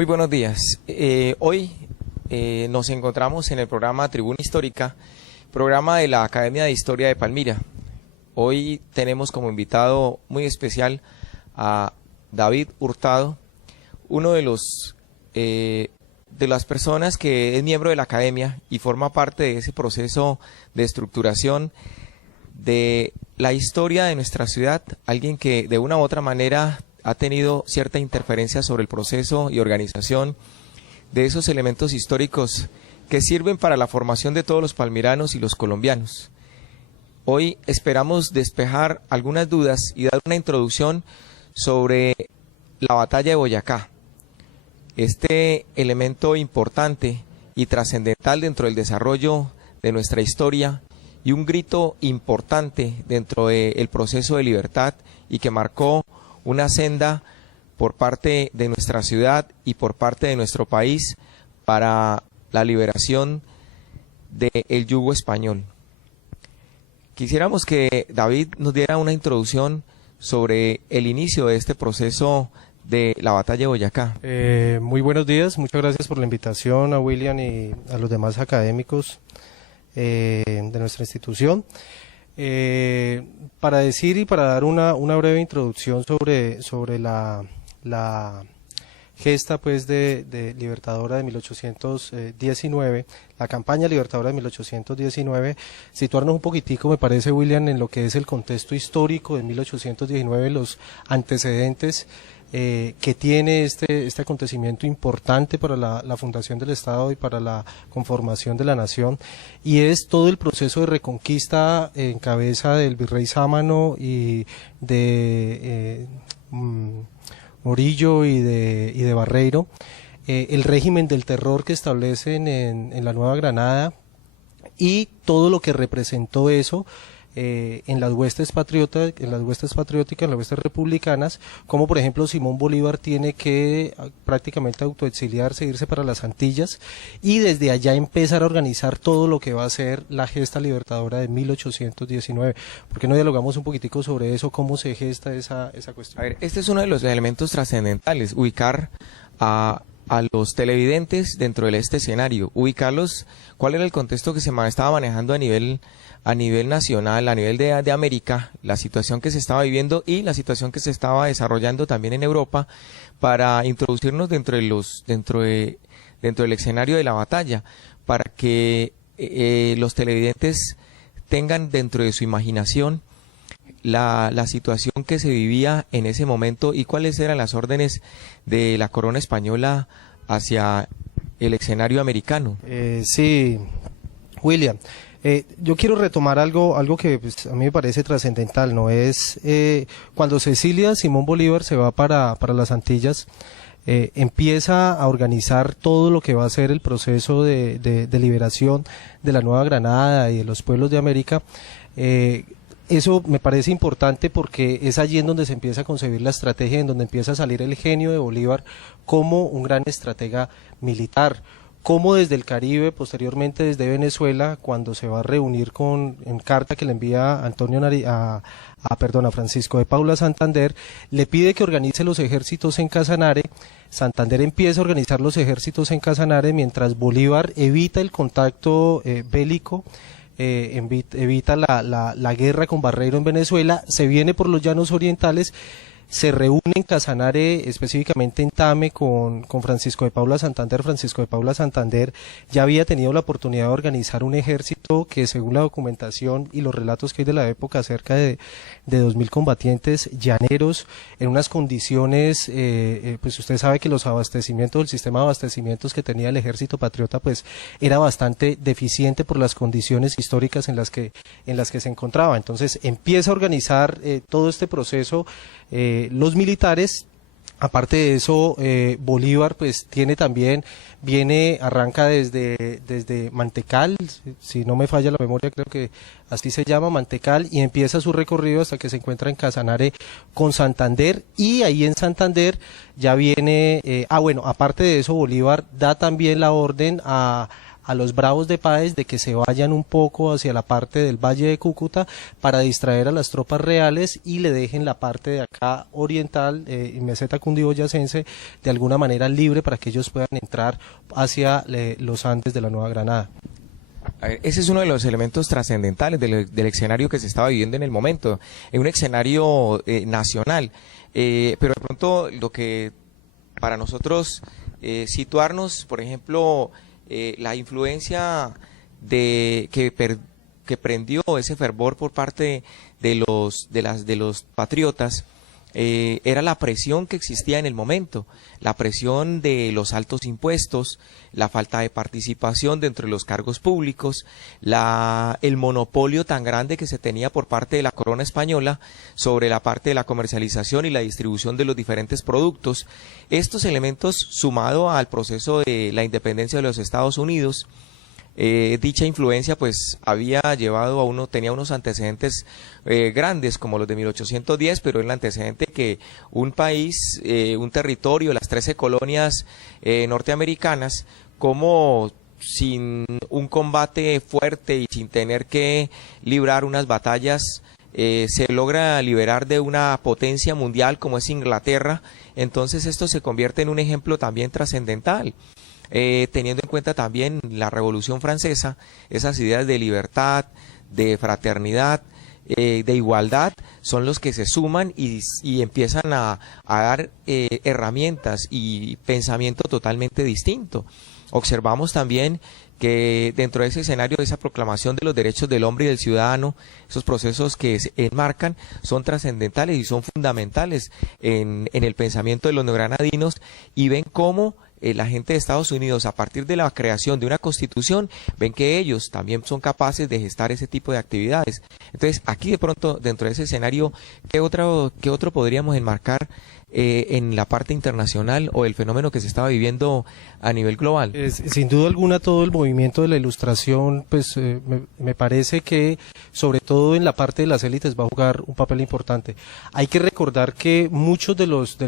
Muy buenos días. Hoy nos encontramos en el programa Tribuna Histórica, programa de la Academia de Historia de Palmira. Hoy tenemos como invitado muy especial a David Hurtado, uno de las personas que es miembro de la Academia y forma parte de ese proceso de estructuración de la historia de nuestra ciudad, alguien que de una u otra manera ha tenido cierta interferencia sobre el proceso y organización de esos elementos históricos que sirven para la formación de todos los palmiranos y los colombianos. Hoy esperamos despejar algunas dudas y dar una introducción sobre la batalla de Boyacá, este elemento importante y trascendental dentro del desarrollo de nuestra historia y un grito importante dentro del proceso de libertad y que marcó una senda por parte de nuestra ciudad y por parte de nuestro país para la liberación del yugo español. Quisiéramos que David nos diera una introducción sobre el inicio de este proceso de la batalla de Boyacá. Muy buenos días, muchas gracias por la invitación a William y a los demás académicos de nuestra institución. Para decir y para dar una breve introducción sobre la gesta pues de Libertadora de 1819, la campaña Libertadora de 1819, situarnos un poquitico, me parece, William, en lo que es el contexto histórico de 1819, los antecedentes que tiene este acontecimiento importante para la fundación del Estado y para la conformación de la nación, y es todo el proceso de reconquista en cabeza del virrey Sámano y de Morillo y de Barreiro, el régimen del terror que establecen en la Nueva Granada y todo lo que representó eso en las huestes patrióticas, en las huestes republicanas, como por ejemplo Simón Bolívar tiene que prácticamente autoexiliarse, irse para las Antillas y desde allá empezar a organizar todo lo que va a ser la gesta libertadora de 1819. ¿Por qué no dialogamos un poquitico sobre eso, cómo se gesta esa cuestión? A ver, este es uno de los elementos trascendentales, ubicar a los televidentes dentro de este escenario, ubicarlos, cuál era el contexto que se estaba manejando a nivel nacional, a nivel de América, la situación que se estaba viviendo y la situación que se estaba desarrollando también en Europa, para introducirnos dentro del escenario de la batalla, para que los televidentes tengan dentro de su imaginación la situación que se vivía en ese momento y cuáles eran las órdenes de la corona española hacia el escenario americano. Sí, William. Yo quiero retomar algo que pues, a mí me parece trascendental, ¿no? Es cuando se exilia Simón Bolívar, se va para las Antillas, empieza a organizar todo lo que va a ser el proceso de liberación de la Nueva Granada y de los pueblos de América. Eso me parece importante porque es allí en donde se empieza a concebir la estrategia, en donde empieza a salir el genio de Bolívar como un gran estratega militar, como desde el Caribe, posteriormente desde Venezuela, cuando se va a reunir en carta que le envía a Francisco de Paula Santander, le pide que organice los ejércitos en Casanare. Santander empieza a organizar los ejércitos en Casanare mientras Bolívar evita el contacto bélico, evita la guerra con Barreiro en Venezuela, se viene por los llanos orientales, se reúne en Casanare, específicamente en Tame, con Francisco de Paula Santander. Francisco de Paula Santander ya había tenido la oportunidad de organizar un ejército que, según la documentación y los relatos que hay de la época, cerca de 2.000 combatientes llaneros, en unas condiciones, pues usted sabe que los abastecimientos, el sistema de abastecimientos que tenía el ejército patriota, pues era bastante deficiente por las condiciones históricas en las que se encontraba. Entonces empieza a organizar todo este proceso, los militares. Aparte de eso, Bolívar pues arranca desde Mantecal, si no me falla la memoria, creo que así se llama, Mantecal, y empieza su recorrido hasta que se encuentra en Casanare con Santander, y ahí en Santander ya viene, aparte de eso, Bolívar da también la orden a a los Bravos de Páez de que se vayan un poco hacia la parte del Valle de Cúcuta para distraer a las tropas reales y le dejen la parte de acá oriental y meseta cundiboyacense de alguna manera libre para que ellos puedan entrar hacia los Andes de la Nueva Granada. Ese es uno de los elementos trascendentales del escenario que se estaba viviendo en el momento, en un escenario nacional, pero de pronto lo que para nosotros situarnos, por ejemplo, la influencia que prendió ese fervor por parte de los patriotas, era la presión que existía en el momento, la presión de los altos impuestos, la falta de participación dentro de los cargos públicos, el monopolio tan grande que se tenía por parte de la corona española sobre la parte de la comercialización y la distribución de los diferentes productos. Estos elementos, sumado al proceso de la independencia de los Estados Unidos, dicha influencia pues tenía unos antecedentes grandes como los de 1810, pero el antecedente que un país, un territorio, las 13 colonias norteamericanas, como sin un combate fuerte y sin tener que librar unas batallas, se logra liberar de una potencia mundial como es Inglaterra. Entonces esto se convierte en un ejemplo también trascendental. Teniendo en cuenta también la Revolución Francesa, esas ideas de libertad, de fraternidad, de igualdad, son los que se suman y empiezan a dar herramientas y pensamiento totalmente distinto. Observamos también que dentro de ese escenario, de esa proclamación de los derechos del hombre y del ciudadano, esos procesos que se enmarcan son trascendentales y son fundamentales en el pensamiento de los neogranadinos, y ven cómo la gente de Estados Unidos, a partir de la creación de una constitución, ven que ellos también son capaces de gestar ese tipo de actividades. Entonces, aquí de pronto, dentro de ese escenario, ¿qué otro podríamos enmarcar en la parte internacional o el fenómeno que se estaba viviendo a nivel global? Sin duda alguna, todo el movimiento de la Ilustración, pues me parece que sobre todo en la parte de las élites va a jugar un papel importante. Hay que recordar que muchos de los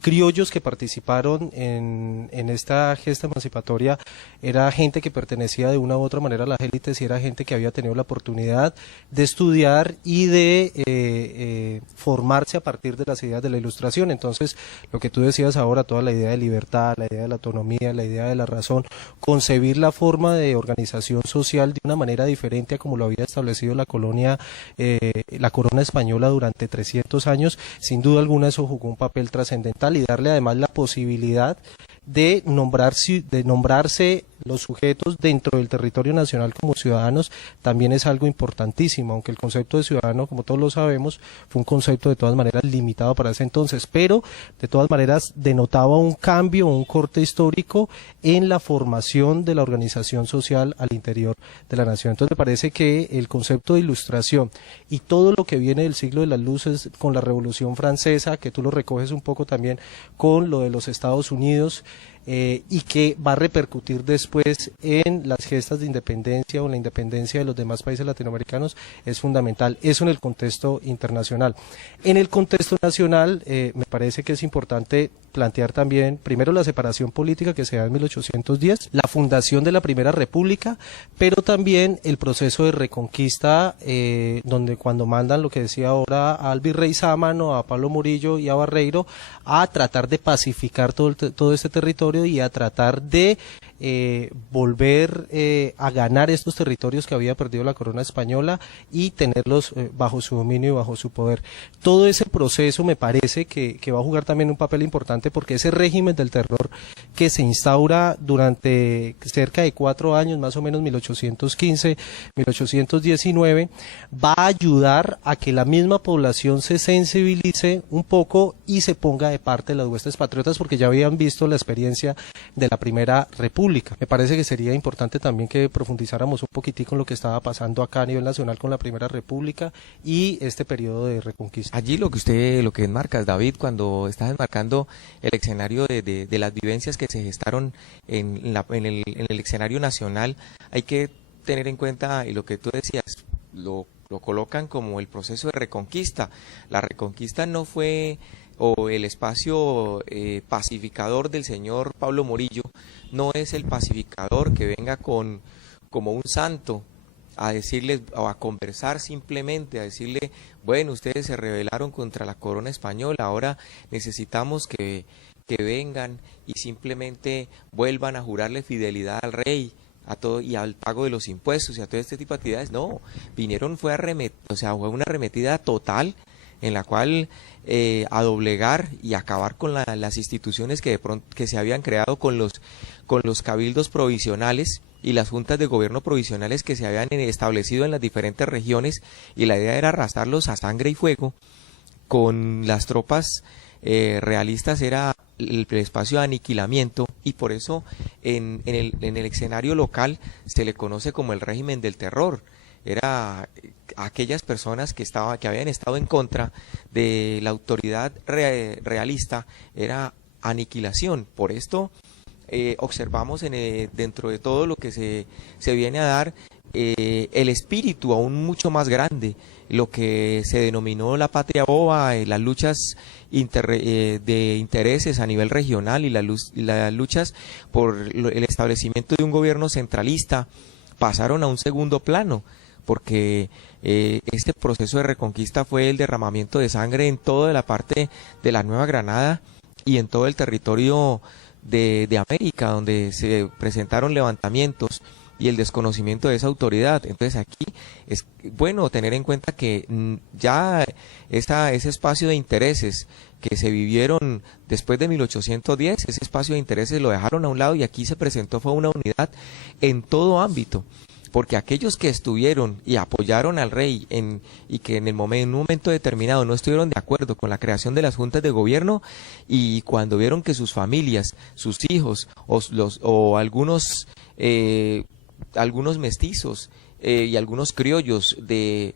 criollos que participaron en esta gesta emancipatoria era gente que pertenecía de una u otra manera a las élites y era gente que había tenido la oportunidad de estudiar y de formarse a partir de las ideas de la Ilustración. Entonces, lo que tú decías ahora, toda la idea de libertad, la idea de la autonomía, la idea de la razón, concebir la forma de organización social de una manera diferente a como lo había establecido la corona española durante 300 años, sin duda alguna eso jugó un papel trascendental, y darle además la posibilidad de nombrarse los sujetos dentro del territorio nacional como ciudadanos también es algo importantísimo, aunque el concepto de ciudadano, como todos lo sabemos, fue un concepto de todas maneras limitado para ese entonces, pero de todas maneras denotaba un cambio, un corte histórico en la formación de la organización social al interior de la nación. Entonces me parece que el concepto de Ilustración y todo lo que viene del siglo de las luces con la Revolución Francesa, que tú lo recoges un poco también con lo de los Estados Unidos, y que va a repercutir después en las gestas de independencia o en la independencia de los demás países latinoamericanos, es fundamental. Eso en el contexto internacional. En el contexto nacional, me parece que es importante plantear también, primero, la separación política que se da en 1810, la fundación de la Primera República, pero también el proceso de reconquista, donde cuando mandan, lo que decía ahora, al virrey Sámano, a Pablo Murillo y a Barreiro, a tratar de pacificar todo este territorio y a tratar de volver a ganar estos territorios que había perdido la corona española y tenerlos bajo su dominio y bajo su poder. Todo ese proceso me parece que va a jugar también un papel importante, porque ese régimen del terror que se instaura durante cerca de 4 años, más o menos 1815, 1819, va a ayudar a que la misma población se sensibilice un poco y se ponga de parte de las huestes patriotas, porque ya habían visto la experiencia de la Primera República. Me parece que sería importante también que profundizáramos un poquitico en lo que estaba pasando acá a nivel nacional con la Primera República y este periodo de reconquista. Allí lo que enmarcas, David, cuando estás enmarcando el escenario de las vivencias que se gestaron en el escenario nacional, hay que tener en cuenta, y lo que tú decías, lo colocan como el proceso de reconquista. La reconquista no fue o el espacio pacificador del señor Pablo Morillo no es el pacificador que venga como un santo a decirles o a conversar simplemente, a decirle, bueno, ustedes se rebelaron contra la corona española, ahora necesitamos que vengan y simplemente vuelvan a jurarle fidelidad al rey, a todo y al pago de los impuestos y a todo este tipo de actividades. No, vinieron fue fue una arremetida total en la cual a doblegar y acabar con las instituciones que de pronto que se habían creado con los cabildos provisionales y las juntas de gobierno provisionales que se habían establecido en las diferentes regiones, y la idea era arrastrarlos a sangre y fuego. Con las tropas realistas era el espacio de aniquilamiento, y por eso en el escenario local se le conoce como el régimen del terror. Era aquellas personas que habían estado en contra de la autoridad realista, era aniquilación. Por esto observamos dentro de todo lo que se viene a dar el espíritu aún mucho más grande, lo que se denominó la patria boba, las luchas de intereses a nivel regional y las luchas por el establecimiento de un gobierno centralista pasaron a un segundo plano, porque este proceso de reconquista fue el derramamiento de sangre en toda la parte de la Nueva Granada y en todo el territorio de América, donde se presentaron levantamientos y el desconocimiento de esa autoridad. Entonces aquí es bueno tener en cuenta que ya ese espacio de intereses que se vivieron después de 1810, ese espacio de intereses lo dejaron a un lado, y aquí se presentó fue una unidad en todo ámbito, porque aquellos que estuvieron y apoyaron al rey y que en un momento determinado no estuvieron de acuerdo con la creación de las juntas de gobierno, y cuando vieron que sus familias, sus hijos o algunos mestizos y algunos criollos de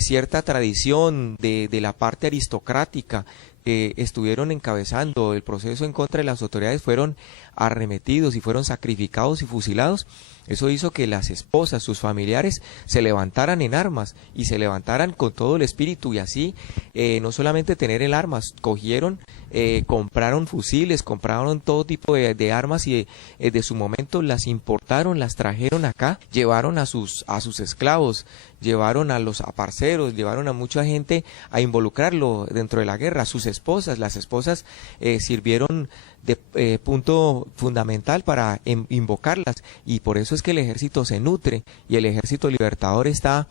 cierta tradición de la parte aristocrática que estuvieron encabezando el proceso en contra de las autoridades, fueron arremetidos y fueron sacrificados y fusilados, eso hizo que las esposas, sus familiares, se levantaran en armas y se levantaran con todo el espíritu, y así no solamente tener el armas, compraron fusiles, compraron todo tipo de armas, y de su momento las importaron, las trajeron acá, llevaron a sus esclavos, llevaron a los parceros, llevaron a mucha gente a involucrarlo dentro de la guerra. Sus esposas, las esposas sirvieron de punto fundamental para invocarlas, y por eso es que el ejército se nutre, y el ejército libertador está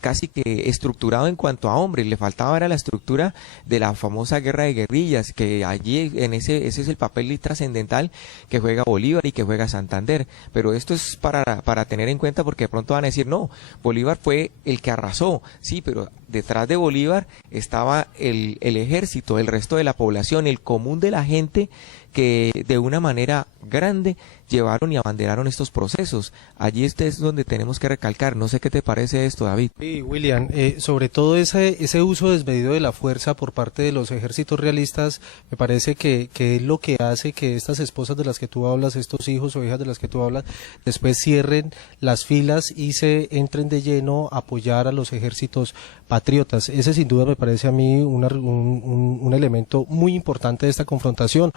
casi que estructurado en cuanto a hombres. Le faltaba era la estructura de la famosa guerra de guerrillas, que allí ese es el papel trascendental que juega Bolívar y que juega Santander. Pero esto es para tener en cuenta, porque de pronto van a decir, no, Bolívar fue el que arrasó, sí, pero detrás de Bolívar estaba el ejército, el resto de la población, el común de la gente, que de una manera grande llevaron y abanderaron estos procesos. Allí es donde tenemos que recalcar. No sé qué te parece esto, David. Sí, William, sobre todo ese uso desmedido de la fuerza por parte de los ejércitos realistas, me parece que es lo que hace que estas esposas de las que tú hablas, estos hijos o hijas de las que tú hablas, después cierren las filas y se entren de lleno a apoyar a los ejércitos patriotas. Ese sin duda me parece a mí un elemento muy importante de esta confrontación,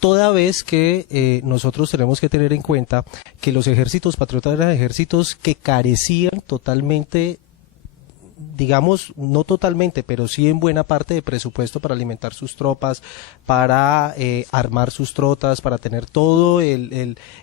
toda vez que nosotros tenemos que tener en cuenta que los ejércitos patriotas eran ejércitos que carecían totalmente, digamos, no totalmente, pero sí en buena parte de presupuesto para alimentar sus tropas, para armar sus trotas, para tener todo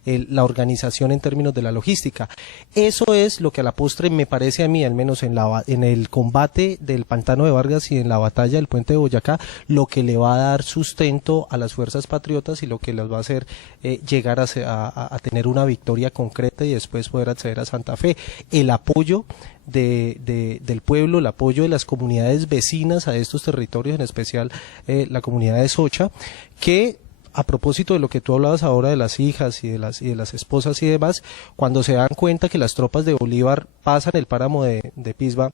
la organización en términos de la logística. Eso es lo que a la postre me parece a mí, al menos en el combate del Pantano de Vargas y en la batalla del Puente de Boyacá, lo que le va a dar sustento a las fuerzas patriotas y lo que las va a hacer llegar a tener una victoria concreta y después poder acceder a Santa Fe. El apoyo del pueblo, el apoyo de las comunidades vecinas a estos territorios, en especial la comunidad de Socha, que a propósito de lo que tú hablabas ahora de las hijas y de las esposas y demás, cuando se dan cuenta que las tropas de Bolívar pasan el páramo de Pisba,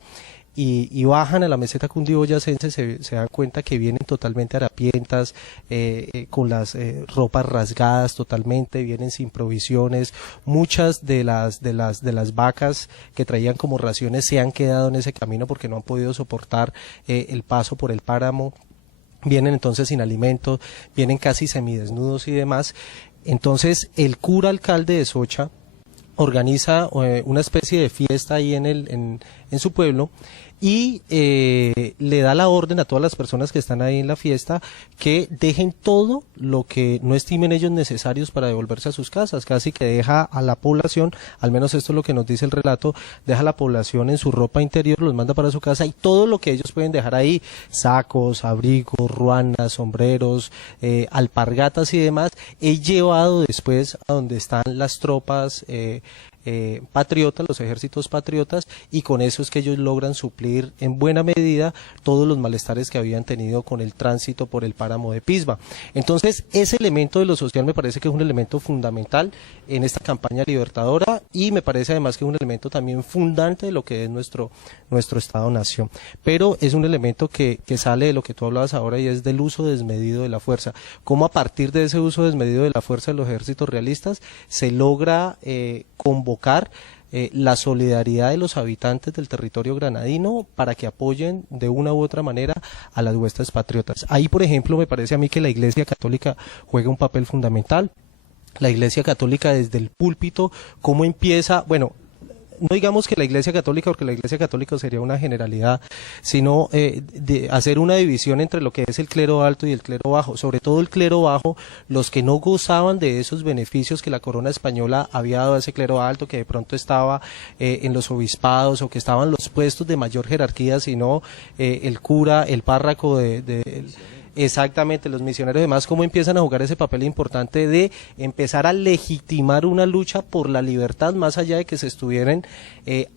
y bajan a la meseta cundiboyacense, se dan cuenta que vienen totalmente harapientas, con las ropas rasgadas totalmente, vienen sin provisiones. Muchas de las vacas que traían como raciones se han quedado en ese camino porque no han podido soportar el paso por el páramo. Vienen entonces sin alimento, vienen casi semidesnudos y demás. Entonces el cura alcalde de Socha organiza una especie de fiesta ahí en su pueblo y le da la orden a todas las personas que están ahí en la fiesta que dejen todo lo que no estimen ellos necesarios para devolverse a sus casas. Casi que deja a la población, al menos esto es lo que nos dice el relato, deja a la población en su ropa interior, los manda para su casa y todo lo que ellos pueden dejar ahí, sacos, abrigos, ruanas, sombreros, alpargatas y demás, es llevado después a donde están las tropas patriotas, los ejércitos patriotas, y con eso es que ellos logran suplir en buena medida todos los malestares que habían tenido con el tránsito por el páramo de Pisba. Entonces, ese elemento de lo social me parece que es un elemento fundamental en esta campaña libertadora y me parece además que es un elemento también fundante de lo que es nuestro Estado-Nación. Pero es un elemento que sale de lo que tú hablabas ahora y es del uso desmedido de la fuerza. Cómo a partir de ese uso desmedido de la fuerza de los ejércitos realistas se logra convocar la solidaridad de los habitantes del territorio granadino para que apoyen de una u otra manera a las huestes patriotas. Ahí, por ejemplo, me parece a mí que la Iglesia Católica juega un papel fundamental. La Iglesia Católica desde el púlpito, cómo empieza, bueno, no digamos que la Iglesia Católica, porque la Iglesia Católica sería una generalidad, sino de hacer una división entre lo que es el clero alto y el clero bajo, sobre todo el clero bajo, los que no gozaban de esos beneficios que la corona española había dado a ese clero alto, que de pronto estaba en los obispados o que estaban los puestos de mayor jerarquía, sino el cura, el párroco exactamente, los misioneros y demás, cómo empiezan a jugar ese papel importante de empezar a legitimar una lucha por la libertad, más allá de que se estuvieran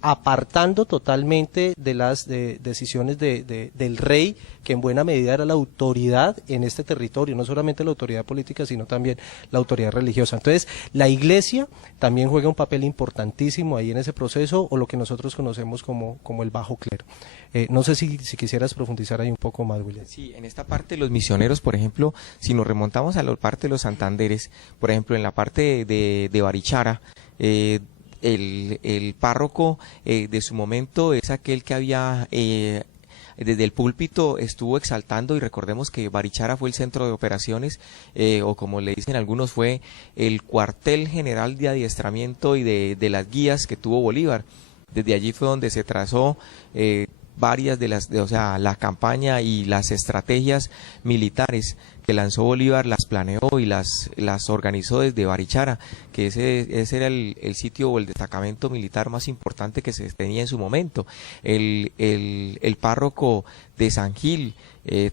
apartando totalmente de las decisiones del rey, que en buena medida era la autoridad en este territorio, no solamente la autoridad política, sino también la autoridad religiosa. Entonces, la Iglesia también juega un papel importantísimo ahí en ese proceso, o lo que nosotros conocemos como el bajo clero. No sé si quisieras profundizar ahí un poco más, William. Sí, en esta parte los misioneros, por ejemplo, si nos remontamos a la parte de los Santanderes, por ejemplo, en la parte de Barichara, el párroco de su momento es aquel que había desde el púlpito estuvo exaltando, y recordemos que Barichara fue el centro de operaciones, o como le dicen algunos, fue el cuartel general de adiestramiento y de las guías que tuvo Bolívar. Desde allí fue donde se trazó varias o sea, la campaña y las estrategias militares que lanzó Bolívar, las planeó y las organizó desde Barichara, que ese era el sitio o el destacamento militar más importante que se tenía en su momento. El párroco de San Gil,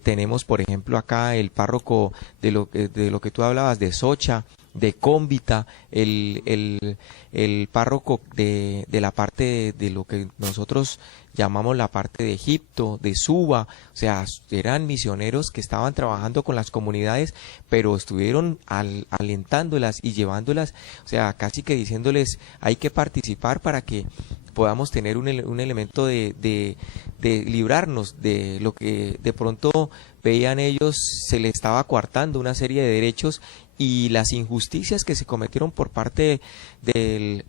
tenemos por ejemplo acá el párroco de lo que tú hablabas, de Socha, de Cómbita, el párroco de la parte de lo que nosotros llamamos la parte de Egipto, de Suba, o sea, eran misioneros que estaban trabajando con las comunidades, pero estuvieron alentándolas y llevándolas, o sea, casi que diciéndoles, hay que participar para que podamos tener un elemento de librarnos de lo que de pronto veían ellos, se les estaba coartando una serie de derechos y las injusticias que se cometieron por parte del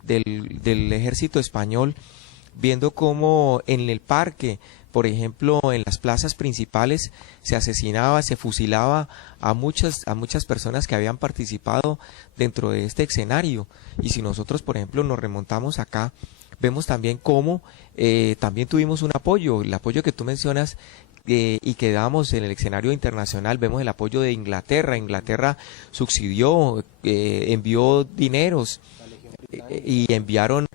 ejército español, viendo cómo en el parque, por ejemplo, en las plazas principales se asesinaba, se fusilaba a muchas personas que habían participado dentro de este escenario. Y si nosotros, por ejemplo, nos remontamos acá, vemos también cómo también tuvimos un apoyo, el apoyo que tú mencionas, y que damos en el escenario internacional. Vemos el apoyo de Inglaterra. Inglaterra subsidió, envió dineros y enviaron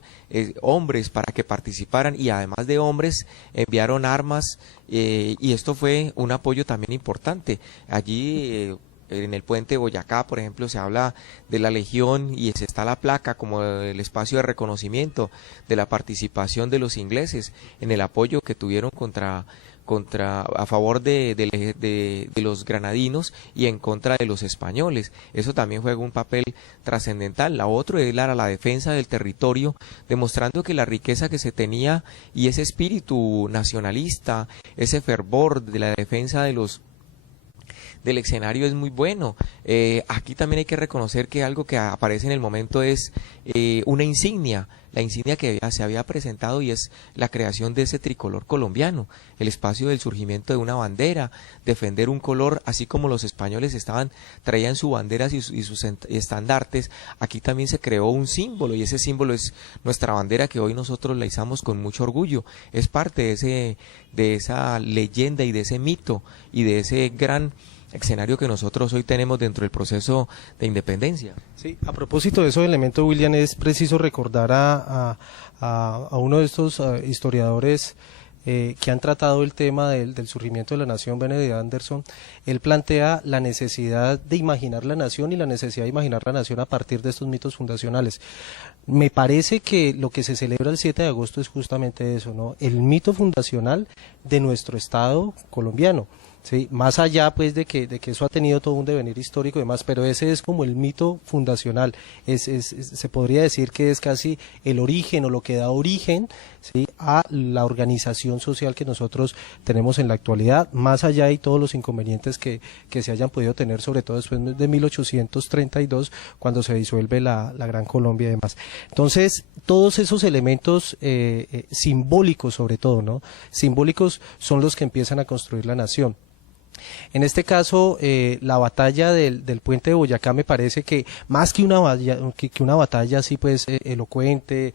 hombres para que participaran, y además de hombres enviaron armas, y esto fue un apoyo también importante. Allí en el puente de Boyacá, por ejemplo, se habla de la Legión y se está la placa como el espacio de reconocimiento de la participación de los ingleses en el apoyo que tuvieron contra a favor de los granadinos y en contra de los españoles. Eso también juega un papel trascendental. La otra era la defensa del territorio, demostrando que la riqueza que se tenía y ese espíritu nacionalista, ese fervor de la defensa del escenario es muy bueno. Aquí también hay que reconocer que algo que aparece en el momento es una insignia, la insignia que se había presentado, y es la creación de ese tricolor colombiano, el espacio del surgimiento de una bandera, defender un color, así como los españoles traían sus banderas y sus estandartes. Aquí también se creó un símbolo, y ese símbolo es nuestra bandera, que hoy nosotros la izamos con mucho orgullo. Es parte de esa leyenda y de ese mito y de ese gran escenario que nosotros hoy tenemos dentro del proceso de independencia. Sí, a propósito de esos elementos, William, es preciso recordar a uno de estos historiadores que han tratado el tema del surgimiento de la nación, Benedict Anderson. Él plantea la necesidad de imaginar la nación y la necesidad de imaginar la nación a partir de estos mitos fundacionales. Me parece que lo que se celebra el 7 de agosto es justamente eso, ¿no? El mito fundacional de nuestro Estado colombiano. Sí, más allá pues de que eso ha tenido todo un devenir histórico y demás, pero ese es como el mito fundacional, se podría decir que es casi el origen o lo que da origen, ¿sí?, a la organización social que nosotros tenemos en la actualidad, más allá de todos los inconvenientes que se hayan podido tener, sobre todo después de 1832, cuando se disuelve la Gran Colombia y demás. Entonces, todos esos elementos simbólicos, sobre todo, ¿no?, simbólicos, son los que empiezan a construir la nación. En este caso, la batalla del puente de Boyacá me parece que más que una batalla así pues elocuente,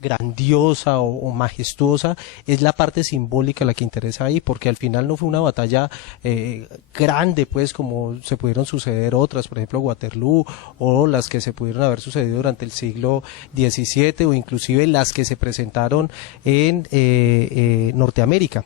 grandiosa o majestuosa, es la parte simbólica la que interesa ahí, porque al final no fue una batalla grande pues como se pudieron suceder otras, por ejemplo Waterloo, o las que se pudieron haber sucedido durante el siglo XVII, o inclusive las que se presentaron en Norteamérica.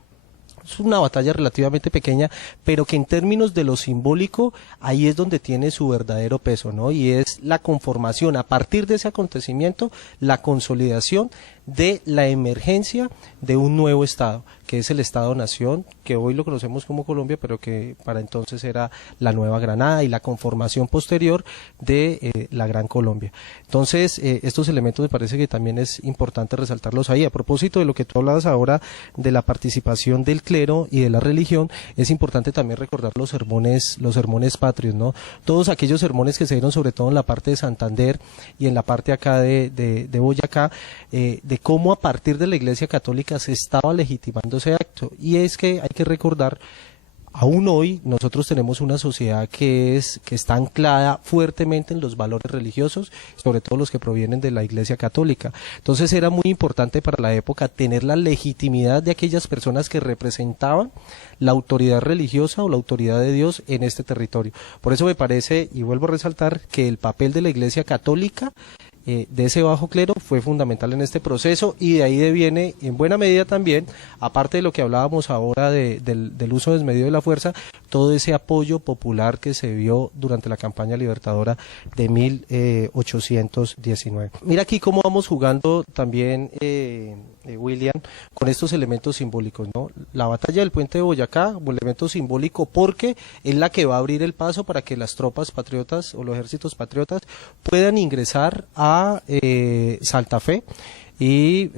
Es una batalla relativamente pequeña, pero que en términos de lo simbólico, ahí es donde tiene su verdadero peso, ¿no? Y es la conformación, a partir de ese acontecimiento, la consolidación de la emergencia de un nuevo Estado, que es el Estado-Nación, que hoy lo conocemos como Colombia, pero que para entonces era la Nueva Granada, y la conformación posterior de la Gran Colombia. Entonces, estos elementos me parece que también es importante resaltarlos ahí. A propósito de lo que tú hablabas ahora de la participación del clero y de la religión, es importante también recordar los sermones patrios, ¿no? Todos aquellos sermones que se dieron sobre todo en la parte de Santander y en la parte acá de Boyacá, de cómo a partir de la Iglesia Católica se estaba legitimando ese acto. Y es que hay que recordar, aún hoy nosotros tenemos una sociedad que está anclada fuertemente en los valores religiosos, sobre todo los que provienen de la Iglesia Católica. Entonces era muy importante para la época tener la legitimidad de aquellas personas que representaban la autoridad religiosa o la autoridad de Dios en este territorio. Por eso me parece, y vuelvo a resaltar, que el papel de la Iglesia Católica, de ese bajo clero, fue fundamental en este proceso, y de ahí deviene en buena medida también, aparte de lo que hablábamos ahora del uso desmedido de la fuerza, todo ese apoyo popular que se vio durante la campaña libertadora de 1819. Mira aquí cómo vamos jugando también, William, con estos elementos simbólicos, ¿no? La batalla del puente de Boyacá, un elemento simbólico porque es la que va a abrir el paso para que las tropas patriotas o los ejércitos patriotas puedan ingresar a Santa Fe, y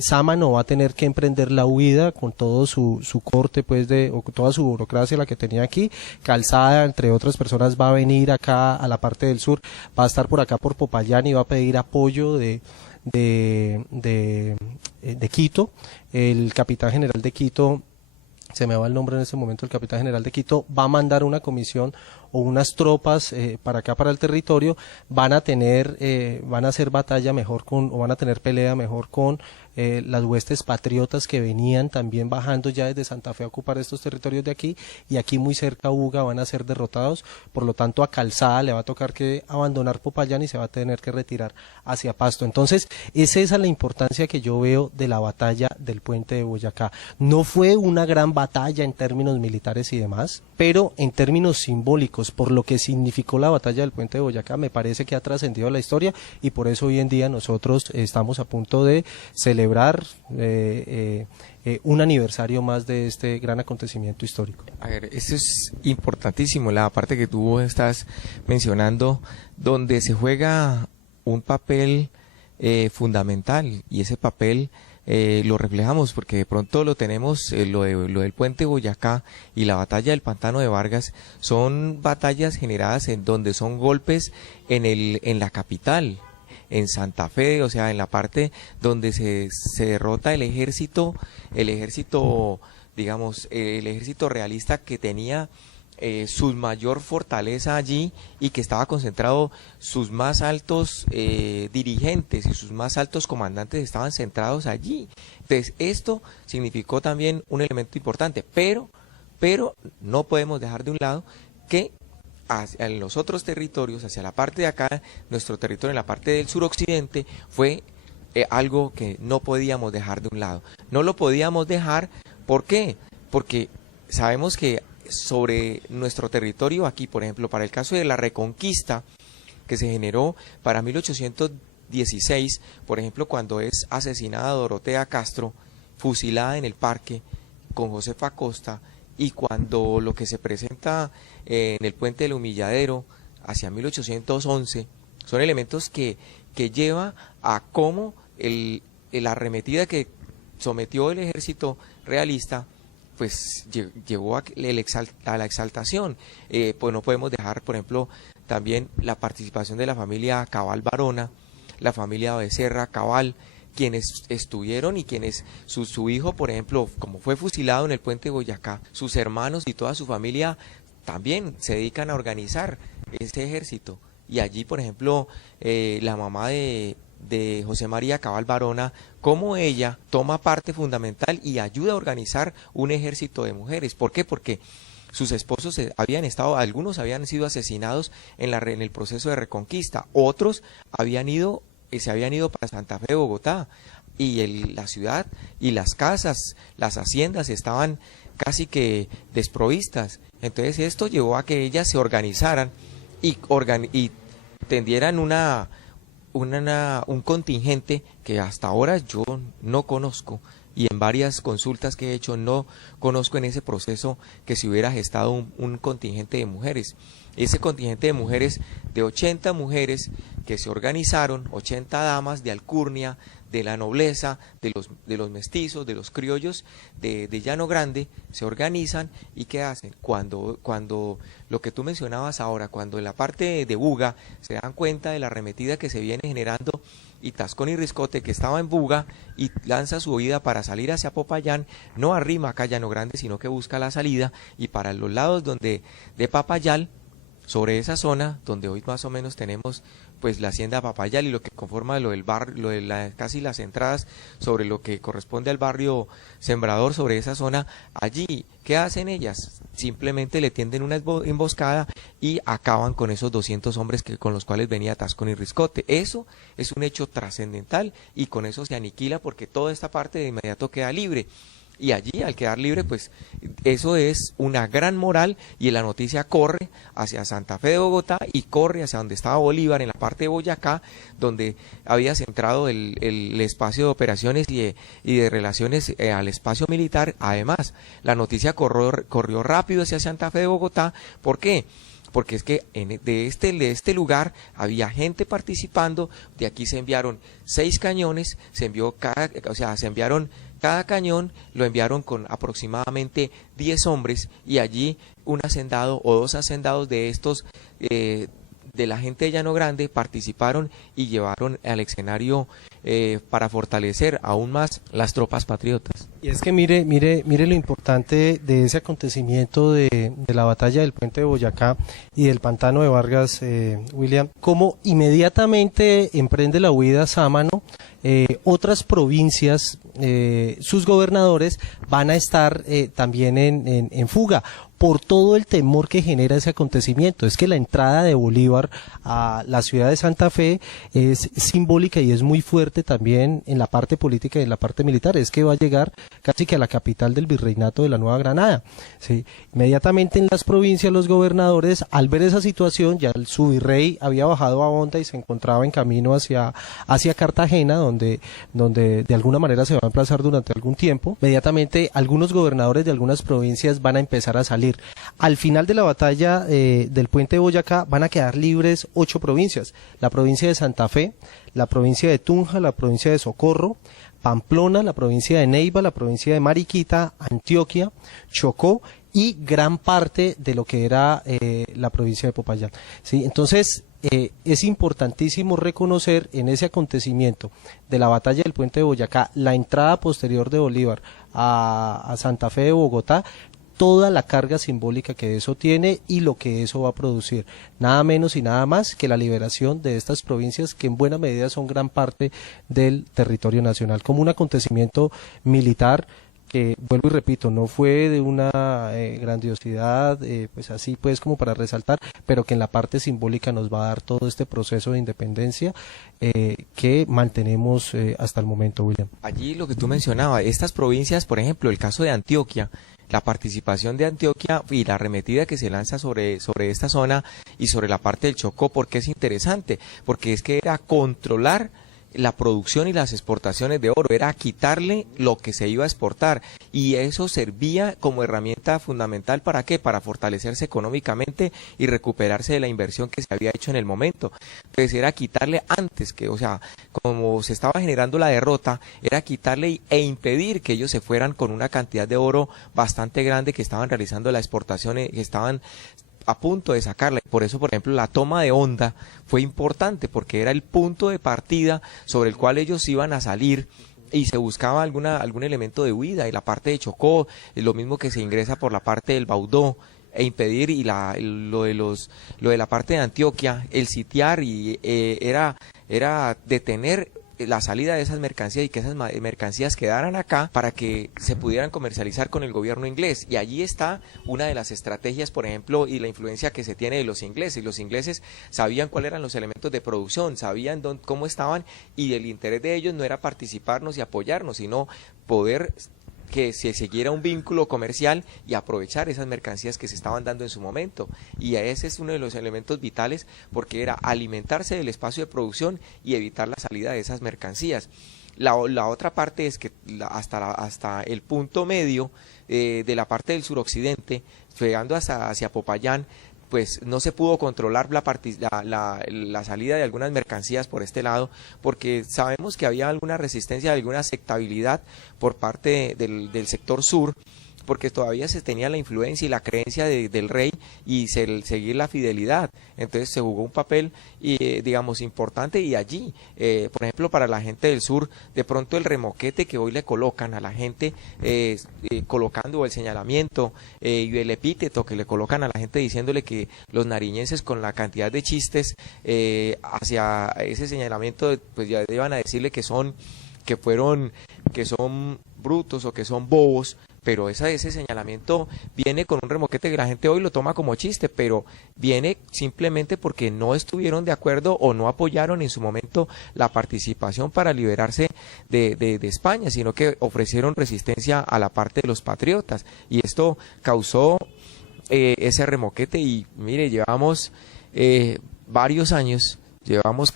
Sámano va a tener que emprender la huida con todo su corte pues o toda su burocracia la que tenía aquí. Calzada, entre otras personas, va a venir acá a la parte del sur, va a estar por acá por Popayán y va a pedir apoyo de Quito. El capitán general de Quito, se me va el nombre en este momento, el capitán general de Quito, va a mandar una comisión o unas tropas para acá, para el territorio. Van a hacer batalla mejor o van a tener pelea mejor con las huestes patriotas que venían también bajando ya desde Santa Fe a ocupar estos territorios de aquí, y aquí muy cerca a Buga van a ser derrotados. Por lo tanto, a Calzada le va a tocar que abandonar Popayán y se va a tener que retirar hacia Pasto. Entonces, es esa la importancia que yo veo de la batalla del puente de Boyacá. No fue una gran batalla en términos militares y demás, pero en términos simbólicos, por lo que significó la batalla del Puente de Boyacá, me parece que ha trascendido la historia y por eso hoy en día nosotros estamos a punto de celebrar un aniversario más de este gran acontecimiento histórico. A ver, eso es importantísimo, la parte que tú estás mencionando, donde se juega un papel fundamental, y ese papel lo reflejamos porque de pronto lo tenemos, lo del Puente Boyacá y la batalla del Pantano de Vargas son batallas generadas en donde son golpes en la capital, en Santa Fe, o sea, en la parte donde se derrota el ejército, digamos, el ejército realista que tenía su mayor fortaleza allí y que estaba concentrado, sus más altos dirigentes y sus más altos comandantes estaban centrados allí. Entonces, esto significó también un elemento importante, pero no podemos dejar de un lado que hacia los otros territorios, hacia la parte de acá, nuestro territorio en la parte del suroccidente, fue algo que no podíamos dejar de un lado. No lo podíamos dejar, ¿por qué? Porque sabemos que sobre nuestro territorio aquí, por ejemplo, para el caso de la Reconquista, que se generó para 1816, por ejemplo, cuando es asesinada Dorotea Castro, fusilada en el parque con Josefa Costa, y cuando lo que se presenta en el Puente del Humilladero hacia 1811, son elementos que lleva a cómo la arremetida que sometió el ejército realista pues llevó a la exaltación. Pues no podemos dejar, por ejemplo, también la participación de la familia Cabal Barona, la familia Becerra Cabal, quienes estuvieron y quienes su hijo, por ejemplo, como fue fusilado en el Puente de Boyacá, sus hermanos y toda su familia también se dedican a organizar este ejército. Y allí, por ejemplo, la mamá de José María Cabal Barona, cómo ella toma parte fundamental y ayuda a organizar un ejército de mujeres. ¿Por qué? Porque sus esposos algunos habían sido asesinados en el proceso de Reconquista, otros se habían ido para Santa Fe de Bogotá, y la ciudad y las casas, las haciendas estaban casi que desprovistas. Entonces esto llevó a que ellas se organizaran y tendieran un contingente que hasta ahora yo no conozco, y en varias consultas que he hecho no conozco en ese proceso que se hubiera gestado un contingente de mujeres. Ese contingente de mujeres, de 80 mujeres que se organizaron, 80 damas de alcurnia, de la nobleza, de los mestizos, de los criollos de Llano Grande, se organizan. ¿Y qué hacen? Cuando lo que tú mencionabas ahora, cuando en la parte de Buga se dan cuenta de la arremetida que se viene generando, y Tascón y Riscote, que estaba en Buga y lanza su huida para salir hacia Popayán, no arrima acá a Llano Grande, sino que busca la salida, y para los lados de Papayal, sobre esa zona donde hoy más o menos tenemos pues la hacienda Papayal y lo que conforma lo del barrio, casi las entradas sobre lo que corresponde al barrio Sembrador, sobre esa zona, allí, ¿qué hacen ellas? Simplemente le tienden una emboscada y acaban con esos 200 hombres con los cuales venía Tascón y Riscote. Eso es un hecho trascendental, y con eso se aniquila porque toda esta parte de inmediato queda libre. Y allí, al quedar libre, pues eso es una gran moral, y la noticia corre hacia Santa Fe de Bogotá y corre hacia donde estaba Bolívar, en la parte de Boyacá, donde había centrado el espacio de operaciones y de relaciones al espacio militar. Además, la noticia corrió rápido hacia Santa Fe de Bogotá. ¿Por qué? Porque es que de este lugar había gente participando. De aquí se enviaron 6 cañones, se enviaron cada cañón, lo enviaron con aproximadamente 10 hombres, y allí un hacendado o 2 hacendados de estos de la gente de Llano Grande participaron y llevaron al escenario para fortalecer aún más las tropas patriotas. Y es que mire lo importante de ese acontecimiento de la batalla del Puente de Boyacá y del Pantano de Vargas, William, cómo inmediatamente emprende la huida Sámano. Otras provincias, sus gobernadores van a estar también en fuga. por todo el temor que genera ese acontecimiento. Es que la entrada de Bolívar a la ciudad de Santa Fe es simbólica y es muy fuerte también en la parte política y en la parte militar. Es que va a llegar casi que a la capital del virreinato de la Nueva Granada, ¿sí? Inmediatamente en las provincias los gobernadores, al ver esa situación, ya su virrey había bajado a Honda y se encontraba en camino hacia Cartagena, donde de alguna manera se va a emplazar durante algún tiempo. Inmediatamente algunos gobernadores de algunas provincias van a empezar a salir. Al final de la batalla del puente de Boyacá van a quedar libres 8 provincias: la provincia de Santa Fe, la provincia de Tunja, la provincia de Socorro, Pamplona, la provincia de Neiva, la provincia de Mariquita, Antioquia, Chocó y gran parte de lo que era la provincia de Popayán, ¿sí? Entonces es importantísimo reconocer en ese acontecimiento de la batalla del puente de Boyacá, la entrada posterior de Bolívar a Santa Fe de Bogotá, toda la carga simbólica que eso tiene y lo que eso va a producir, nada menos y nada más que la liberación de estas provincias que en buena medida son gran parte del territorio nacional, como un acontecimiento militar que, vuelvo y repito, no fue de una grandiosidad, pues así pues como para resaltar, pero que en la parte simbólica nos va a dar todo este proceso de independencia que mantenemos hasta el momento, William. Allí lo que tú mencionabas, estas provincias, por ejemplo, el caso de Antioquia, la participación de Antioquia y la arremetida que se lanza sobre esta zona y sobre la parte del Chocó, ¿por qué es interesante? Porque es que era controlar la producción y las exportaciones de oro, era quitarle lo que se iba a exportar, y eso servía como herramienta fundamental. ¿Para qué? Para fortalecerse económicamente y recuperarse de la inversión que se había hecho en el momento. Entonces era quitarle antes que, o sea, como se estaba generando la derrota, era quitarle e impedir que ellos se fueran con una cantidad de oro bastante grande que estaban realizando la exportación, que estaban a punto de sacarla. Por eso, por ejemplo, la toma de Honda fue importante, porque era el punto de partida sobre el cual ellos iban a salir y se buscaba algún elemento de huida. Y la parte de Chocó, lo mismo que se ingresa por la parte del Baudó, e impedir, y lo de la parte de Antioquia, el sitiar, y era detener la salida de esas mercancías y que esas mercancías quedaran acá para que se pudieran comercializar con el gobierno inglés. Y allí está una de las estrategias, por ejemplo, y la influencia que se tiene de los ingleses. Los ingleses sabían cuáles eran los elementos de producción, sabían cómo estaban, y el interés de ellos no era participarnos y apoyarnos, sino poder que se siguiera un vínculo comercial y aprovechar esas mercancías que se estaban dando en su momento. Y ese es uno de los elementos vitales, porque era alimentarse del espacio de producción y evitar la salida de esas mercancías. La otra parte es que hasta el punto medio de la parte del suroccidente, llegando hacia Popayán, pues no se pudo controlar la salida de algunas mercancías por este lado, porque sabemos que había alguna resistencia, alguna aceptabilidad por parte del sector sur, porque todavía se tenía la influencia y la creencia del rey y seguir la fidelidad. Entonces se jugó un papel, digamos, importante, y allí, por ejemplo, para la gente del sur, de pronto el remoquete que hoy le colocan a la gente, colocando el señalamiento y el epíteto que le colocan a la gente, diciéndole que los nariñenses, con la cantidad de chistes hacia ese señalamiento, pues ya iban a decirle que son brutos o que son bobos. Pero ese señalamiento viene con un remoquete que la gente hoy lo toma como chiste, pero viene simplemente porque no estuvieron de acuerdo o no apoyaron en su momento la participación para liberarse de España, sino que ofrecieron resistencia a la parte de los patriotas, y esto causó ese remoquete. Y mire, llevamos varios años, vamos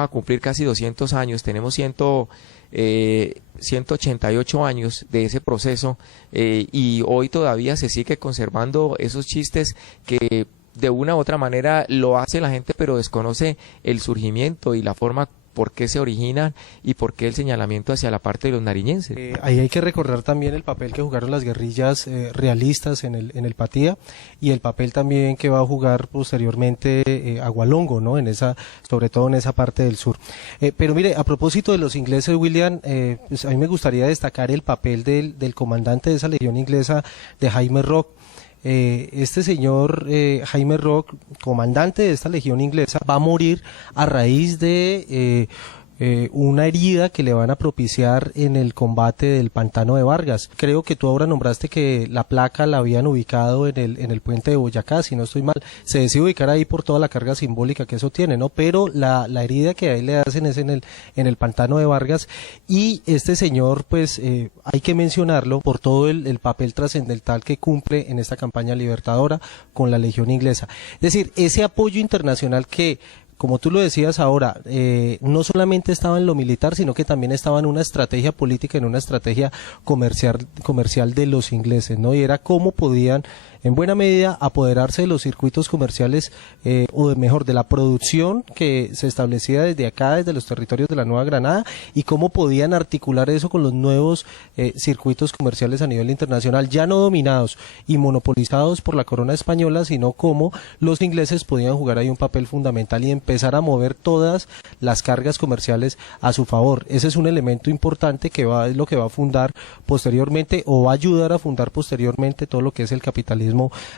a cumplir casi 200 años, tenemos 188 años de ese proceso, y hoy todavía se sigue conservando esos chistes que de una u otra manera lo hace la gente, pero desconoce el surgimiento y la forma por qué se originan y por qué el señalamiento hacia la parte de los nariñenses. Ahí hay que recordar también el papel que jugaron las guerrillas realistas en el Patía, y el papel también que va a jugar posteriormente Agualongo, ¿no? Sobre todo en esa parte del sur. Pero mire, a propósito de los ingleses, William, pues a mí me gustaría destacar el papel del comandante de esa legión inglesa, de Jaime Rock. Este señor Jaime Rock, comandante de esta legión inglesa, va a morir a raíz de una herida que le van a propiciar en el combate del pantano de Vargas. Creo que tú ahora nombraste que la placa la habían ubicado en el puente de Boyacá, si no estoy mal. Se decide ubicar ahí por toda la carga simbólica que eso tiene, ¿no? Pero la herida que ahí le hacen es en el pantano de Vargas, y este señor, pues, hay que mencionarlo por todo el papel trascendental que cumple en esta campaña libertadora con la Legión Inglesa. Es decir, ese apoyo internacional que, como tú lo decías ahora, no solamente estaba en lo militar, sino que también estaba en una estrategia política, en una estrategia comercial de los ingleses, ¿no? Y era cómo podían, en buena medida, apoderarse de los circuitos comerciales, de la producción que se establecía desde acá, desde los territorios de la Nueva Granada, y cómo podían articular eso con los nuevos circuitos comerciales a nivel internacional, ya no dominados y monopolizados por la corona española, sino cómo los ingleses podían jugar ahí un papel fundamental y empezar a mover todas las cargas comerciales a su favor. Ese es un elemento importante que es lo que va a fundar posteriormente, o va a ayudar a fundar posteriormente, todo lo que es el capitalismo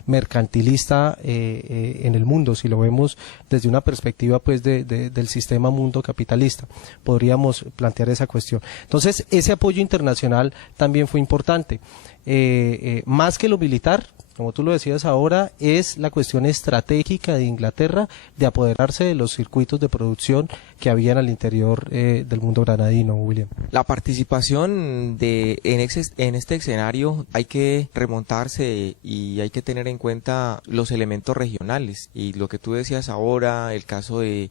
mercantilista en el mundo, si lo vemos desde una perspectiva, pues, del sistema mundo capitalista. Podríamos plantear esa cuestión. Entonces, ese apoyo internacional también fue importante. Más que lo militar, como tú lo decías ahora, es la cuestión estratégica de Inglaterra de apoderarse de los circuitos de producción que habían al interior del mundo granadino, William. La participación en este escenario, hay que remontarse y hay que tener en cuenta los elementos regionales. Y lo que tú decías ahora, el caso de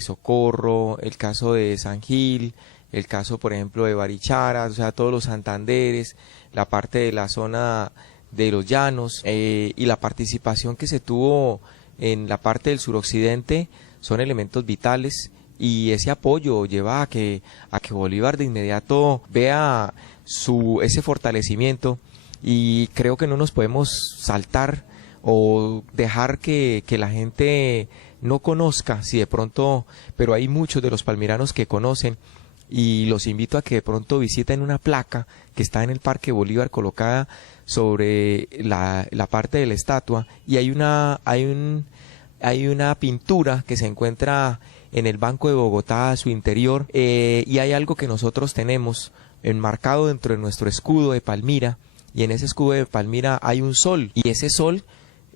Socorro, el caso de San Gil, el caso, por ejemplo, de Barichara, o sea, todos los Santanderes, la parte de la zona de los llanos, y la participación que se tuvo en la parte del suroccidente son elementos vitales, y ese apoyo lleva a que Bolívar de inmediato vea ese fortalecimiento, y creo que no nos podemos saltar o dejar que la gente no conozca, si de pronto, pero hay muchos de los palmiranos que conocen, y los invito a que de pronto visiten una placa que está en el Parque Bolívar colocada sobre la parte de la estatua, y hay una pintura que se encuentra en el Banco de Bogotá a su interior, y hay algo que nosotros tenemos enmarcado dentro de nuestro escudo de Palmira, y en ese escudo de Palmira hay un sol, y ese sol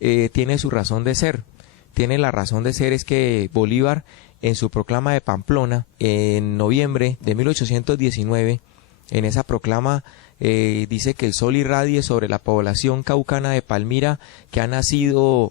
tiene su razón de ser. La razón de ser es que Bolívar, en su proclama de Pamplona, en noviembre de 1819, en esa proclama dice que el sol irradie sobre la población caucana de Palmira, que ha nacido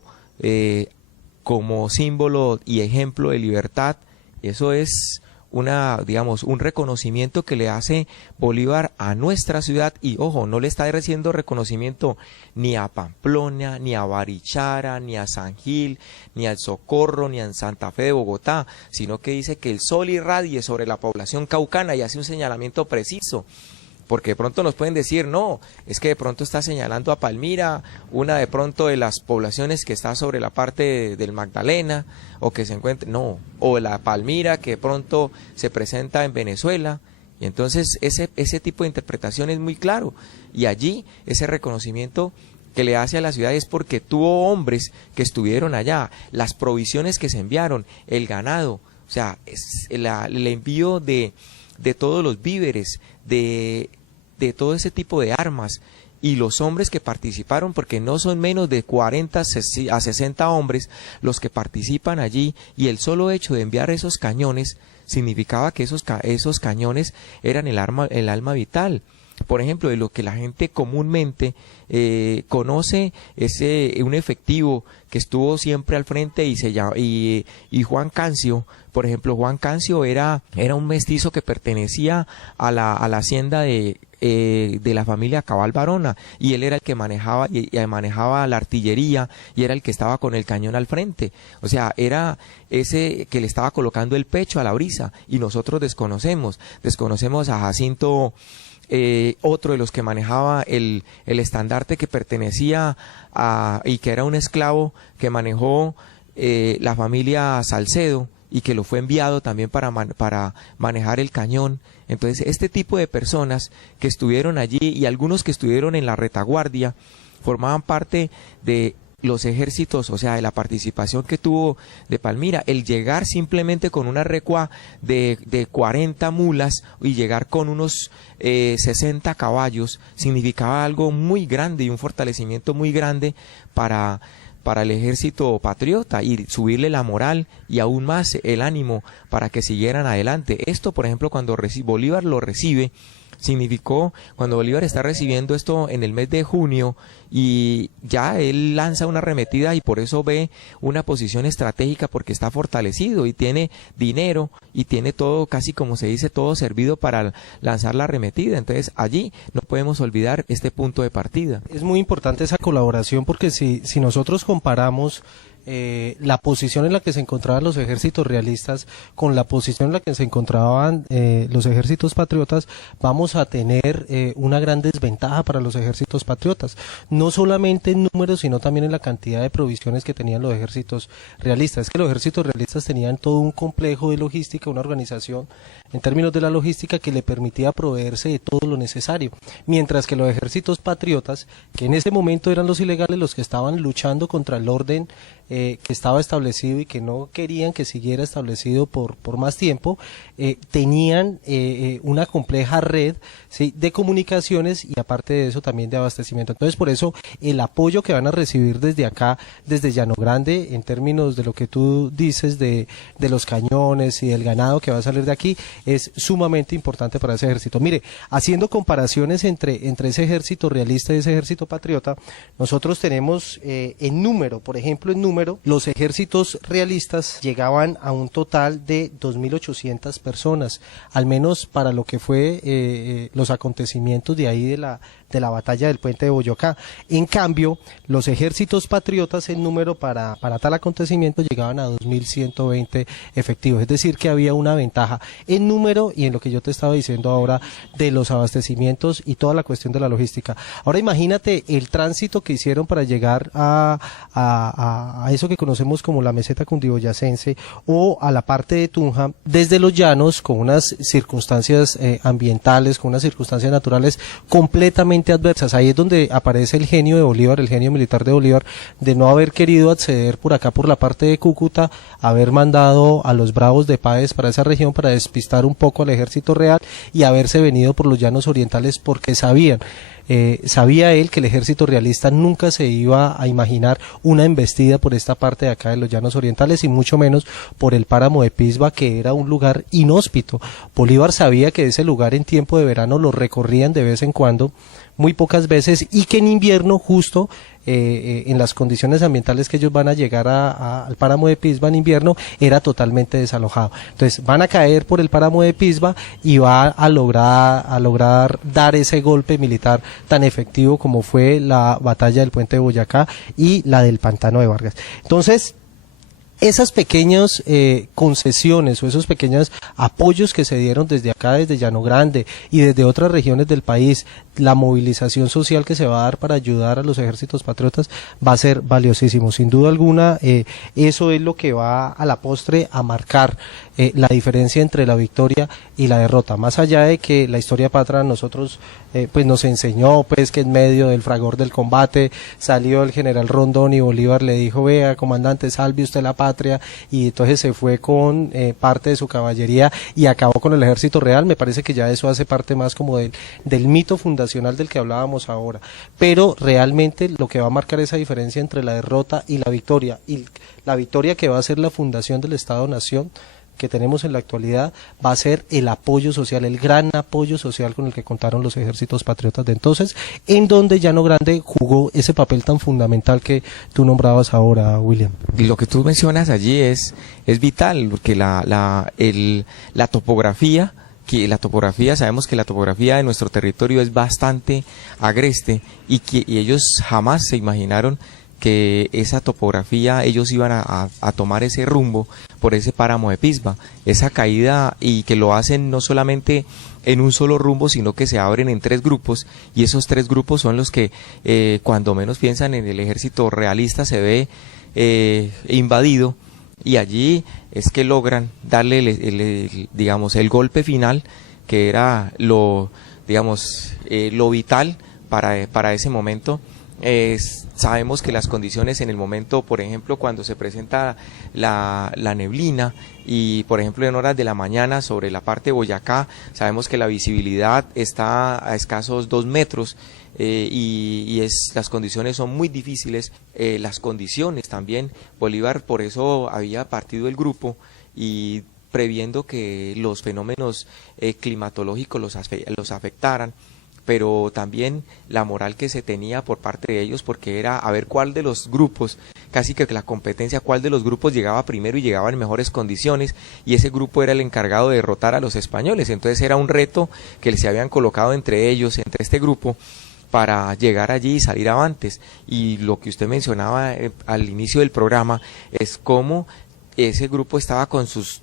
como símbolo y ejemplo de libertad. Eso es un reconocimiento que le hace Bolívar a nuestra ciudad, y ojo, no le está haciendo reconocimiento ni a Pamplona, ni a Barichara, ni a San Gil, ni al Socorro, ni a Santa Fe de Bogotá, sino que dice que el sol irradie sobre la población caucana, y hace un señalamiento preciso. Porque de pronto nos pueden decir, no, es que de pronto está señalando a Palmira, una de pronto de las poblaciones que está sobre la parte del Magdalena, o que se encuentra, no, o la Palmira que de pronto se presenta en Venezuela. Y entonces ese tipo de interpretación es muy claro, y allí ese reconocimiento que le hace a la ciudad es porque tuvo hombres que estuvieron allá, las provisiones que se enviaron, el ganado, o sea, el envío de todos los víveres, de todo ese tipo de armas, y los hombres que participaron, porque no son menos de 40 a 60 hombres los que participan allí, y el solo hecho de enviar esos cañones significaba que esos cañones eran el alma vital. Por ejemplo, de lo que la gente comúnmente conoce, es un efectivo que estuvo siempre al frente, y Juan Cancio, por ejemplo. Juan Cancio era un mestizo que pertenecía a la hacienda de la familia Cabal Barona, y él era el que manejaba la artillería, y era el que estaba con el cañón al frente. O sea, era ese que le estaba colocando el pecho a la brisa, y nosotros desconocemos a Jacinto, otro de los que manejaba el estandarte, que pertenecía y que era un esclavo que manejó la familia Salcedo, y que lo fue enviado también para manejar el cañón. Entonces, este tipo de personas que estuvieron allí, y algunos que estuvieron en la retaguardia, formaban parte de los ejércitos, o sea, de la participación que tuvo de Palmira, el llegar simplemente con una recua de 40 mulas y llegar con unos 60 caballos, significaba algo muy grande y un fortalecimiento muy grande para el ejército patriota y subirle la moral y aún más el ánimo para que siguieran adelante. Esto, por ejemplo, cuando Bolívar lo recibe, significó, cuando Bolívar está recibiendo esto en el mes de junio y ya él lanza una arremetida y por eso ve una posición estratégica porque está fortalecido y tiene dinero y tiene todo, casi como se dice, todo servido para lanzar la arremetida. Entonces allí no podemos olvidar este punto de partida. Es muy importante esa colaboración porque si nosotros comparamos la posición en la que se encontraban los ejércitos realistas con la posición en la que se encontraban los ejércitos patriotas, vamos a tener una gran desventaja para los ejércitos patriotas, no solamente en números, sino también en la cantidad de provisiones que tenían los ejércitos realistas. Es que los ejércitos realistas tenían todo un complejo de logística, una organización en términos de la logística que le permitía proveerse de todo lo necesario, mientras que los ejércitos patriotas, que en ese momento eran los ilegales, los que estaban luchando contra el orden que estaba establecido y que no querían que siguiera establecido por más tiempo, tenían una compleja red, ¿sí?, de comunicaciones y aparte de eso también de abastecimiento. Entonces por eso el apoyo que van a recibir desde acá, desde Llano Grande, en términos de lo que tú dices de los cañones y del ganado que va a salir de aquí, es sumamente importante para ese ejército. Mire, haciendo comparaciones entre ese ejército realista y ese ejército patriota, nosotros tenemos en número, por ejemplo en número, los ejércitos realistas llegaban a un total de 2.800 personas, al menos para lo que fue los acontecimientos de ahí de la batalla del puente de Boyacá. En cambio, los ejércitos patriotas en número para tal acontecimiento llegaban a 2.120 efectivos, es decir que había una ventaja en número y en lo que yo te estaba diciendo ahora de los abastecimientos y toda la cuestión de la logística. Ahora imagínate el tránsito que hicieron para llegar a eso que conocemos como la meseta cundiboyacense o a la parte de Tunja, desde los llanos, con unas circunstancias ambientales, con unas circunstancias naturales completamente adversas. Ahí es donde aparece el genio de Bolívar, el genio militar de Bolívar, de no haber querido acceder por acá, por la parte de Cúcuta, haber mandado a los bravos de Páez para esa región para despistar un poco al ejército real y haberse venido por los llanos orientales porque sabía él que el ejército realista nunca se iba a imaginar una embestida por esta parte de acá de los llanos orientales y mucho menos por el páramo de Pisba, que era un lugar inhóspito. Bolívar sabía que ese lugar en tiempo de verano lo recorrían de vez en cuando, muy pocas veces, y que en invierno justo en las condiciones ambientales que ellos van a llegar al páramo de Pisba en invierno era totalmente desalojado. Entonces van a caer por el páramo de Pisba y va a lograr dar ese golpe militar tan efectivo como fue la batalla del puente de Boyacá y la del pantano de Vargas. Entonces esas pequeñas concesiones o esos pequeños apoyos que se dieron desde acá, desde Llano Grande y desde otras regiones del país, la movilización social que se va a dar para ayudar a los ejércitos patriotas va a ser valiosísimo. Sin duda alguna, eso es lo que va a la postre a marcar la diferencia entre la victoria y la derrota. Más allá de que la historia patria nosotros pues nos enseñó pues que en medio del fragor del combate salió el general Rondón y Bolívar le dijo: vea, comandante, salve usted la patria, y entonces se fue con parte de su caballería y acabó con el ejército real. Me parece que ya eso hace parte más como del mito fundacional del que hablábamos ahora, pero realmente lo que va a marcar esa diferencia entre la derrota y la victoria que va a ser la fundación del Estado-Nación que tenemos en la actualidad, va a ser el apoyo social, el gran apoyo social con el que contaron los ejércitos patriotas de entonces, en donde Llano Grande jugó ese papel tan fundamental que tú nombrabas ahora, William. Y lo que tú mencionas allí es vital, porque la topografía, sabemos que la topografía de nuestro territorio es bastante agreste y ellos jamás se imaginaron que esa topografía ellos iban a tomar ese rumbo por ese páramo de Pisba, esa caída, y que lo hacen no solamente en un solo rumbo, sino que se abren en 3 grupos, y esos 3 grupos son los que cuando menos piensan en el ejército realista se ve invadido, y allí es que logran darle el golpe final, que era lo vital para ese momento, Sabemos que las condiciones en el momento, por ejemplo, cuando se presenta la neblina y, por ejemplo, en horas de la mañana sobre la parte de Boyacá, sabemos que la visibilidad está a escasos 2 metros las condiciones son muy difíciles, las condiciones también. Bolívar por eso había partido el grupo y previendo que los fenómenos climatológicos los afectaran, pero también la moral que se tenía por parte de ellos, porque era a ver cuál de los grupos, casi que la competencia, cuál de los grupos llegaba primero y llegaba en mejores condiciones, y ese grupo era el encargado de derrotar a los españoles. Entonces era un reto que se habían colocado entre ellos, entre este grupo, para llegar allí y salir avantes. Y lo que usted mencionaba al inicio del programa es cómo ese grupo estaba con sus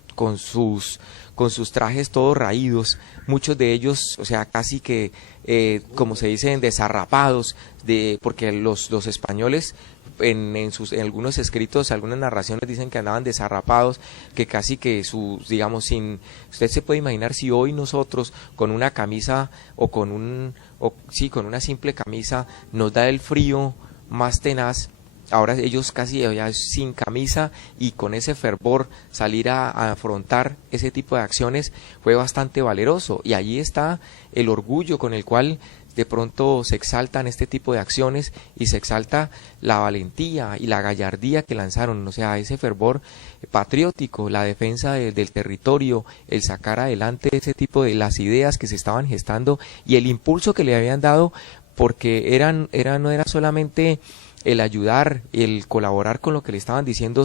trajes todos raídos, muchos de ellos, o sea, casi que, como se dice, desarrapados, porque los españoles en algunos escritos, algunas narraciones dicen que andaban desarrapados, que casi que usted se puede imaginar si hoy nosotros con una camisa con una simple camisa nos da el frío más tenaz. Ahora ellos casi ya sin camisa y con ese fervor salir a afrontar ese tipo de acciones fue bastante valeroso, y allí está el orgullo con el cual de pronto se exaltan este tipo de acciones y se exalta la valentía y la gallardía que lanzaron, o sea, ese fervor patriótico, la defensa del territorio, el sacar adelante ese tipo de las ideas que se estaban gestando y el impulso que le habían dado, porque no era solamente el ayudar, el colaborar con lo que le estaban diciendo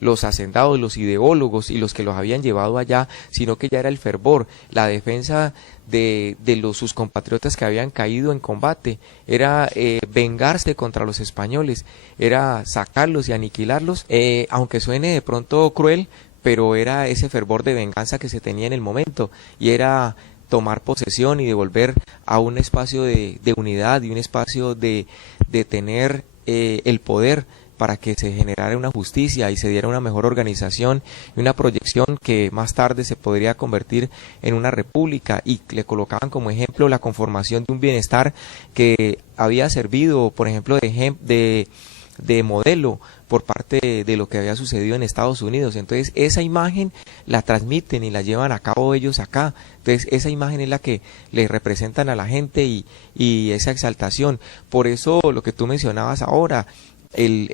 los hacendados, los ideólogos y los que los habían llevado allá, sino que ya era el fervor, la defensa de sus compatriotas que habían caído en combate, era vengarse contra los españoles, era sacarlos y aniquilarlos, aunque suene de pronto cruel, pero era ese fervor de venganza que se tenía en el momento, y era tomar posesión y devolver a un espacio de unidad y un espacio de tener el poder para que se generara una justicia y se diera una mejor organización y una proyección que más tarde se podría convertir en una república, y le colocaban como ejemplo la conformación de un bienestar que había servido, por ejemplo, de modelo por parte de lo que había sucedido en Estados Unidos. Entonces esa imagen la transmiten y la llevan a cabo ellos acá. Entonces esa imagen es la que le representan a la gente y esa exaltación. Por eso lo que tú mencionabas ahora, el